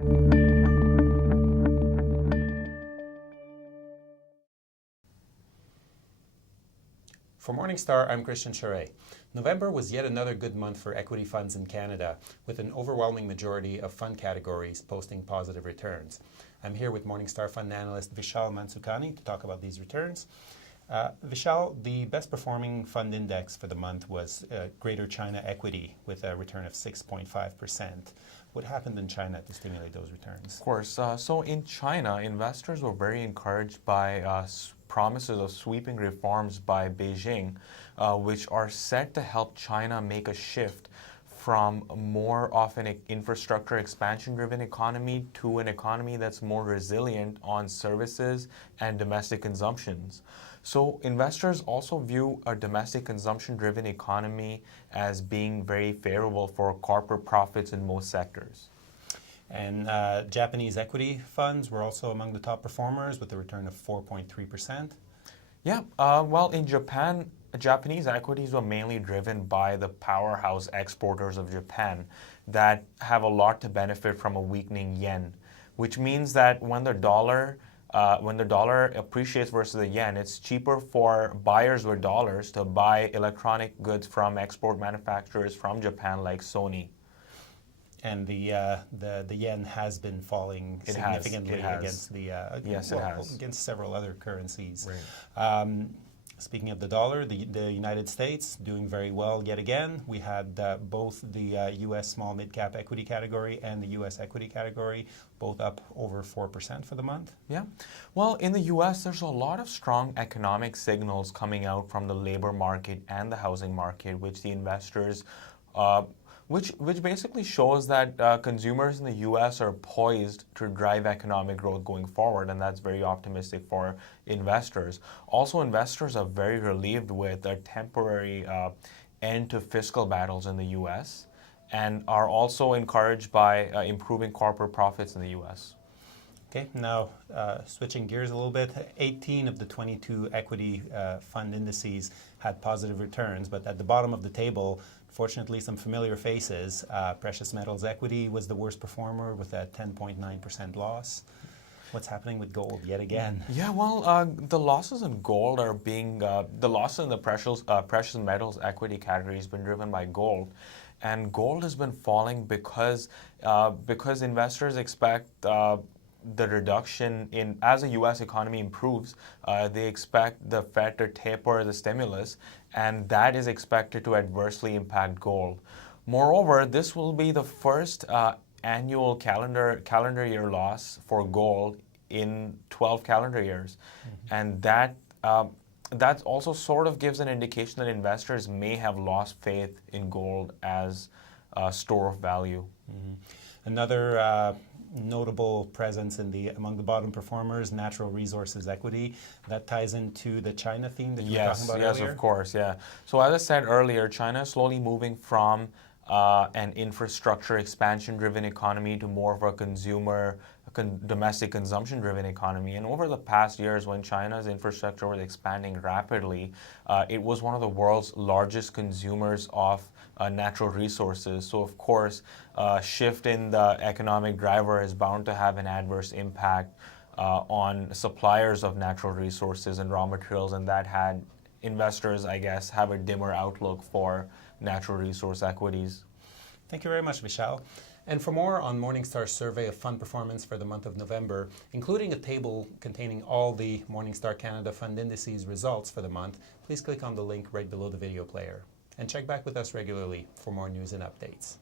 For Morningstar, I'm Christian Charest. November was yet another good month for equity funds in Canada, with an overwhelming majority of fund categories posting positive returns. I'm here with Morningstar fund analyst Vishal Mansukhani to talk about these returns. Vishal, the best performing fund index for the month was Greater China Equity with a return of 6.5%. What happened in China to stimulate those returns? Of course. So in China, investors were very encouraged by promises of sweeping reforms by Beijing, which are set to help China make a shift from more of an infrastructure expansion-driven economy to an economy that's more resilient on services and domestic consumptions. So investors also view a domestic consumption-driven economy as being very favorable for corporate profits in most sectors. And Japanese equity funds were also among the top performers with a return of 4.3%. Yeah, well, in Japan, Japanese equities were mainly driven by the powerhouse exporters of Japan that have a lot to benefit from a weakening yen, which means that when the dollar appreciates versus the yen, it's cheaper for buyers with dollars to buy electronic goods from export manufacturers from Japan like Sony. And the yen has been falling significantly against the against several other currencies. Right. Speaking of the dollar, the United States doing very well yet again. We had both the U.S. small mid-cap equity category and the U.S. equity category both up over 4% for the month. Yeah. Well, in the U.S., there's a lot of strong economic signals coming out from the labor market and the housing market, which the investors which basically shows that consumers in the U.S. are poised to drive economic growth going forward, and that's very optimistic for investors. Also, investors are very relieved with a temporary end to fiscal battles in the U.S. and are also encouraged by improving corporate profits in the U.S. Okay, now switching gears a little bit, 18 of the 22 equity fund indices had positive returns, but at the bottom of the table, fortunately, some familiar faces. Precious metals equity was the worst performer with a 10.9% loss. What's happening with gold yet again? Yeah, well, the losses in gold are being, the loss in the precious metals equity category has been driven by gold. And gold has been falling because investors expect the reduction in, as the U.S. economy improves, they expect the Fed to taper the stimulus, and that is expected to adversely impact gold. Moreover, this will be the first annual calendar year loss for gold in 12 calendar years, and that also sort of gives an indication that investors may have lost faith in gold as a store of value. Another notable presence among the bottom performers, natural resources equity. That ties into the China theme that you were talking about earlier? Yes, of course, yeah. So as I said earlier, China is slowly moving from an infrastructure expansion-driven economy to more of a domestic consumption-driven economy. And over the past years, when China's infrastructure was expanding rapidly, it was one of the world's largest consumers of natural resources. So of course, a shift in the economic driver is bound to have an adverse impact on suppliers of natural resources and raw materials, and that had investors, I guess, have a dimmer outlook for natural resource equities. Thank you very much, Vishal. And for more on Morningstar's survey of fund performance for the month of November, including a table containing all the Morningstar Canada fund indices results for the month, please click on the link right below the video player. And check back with us regularly for more news and updates.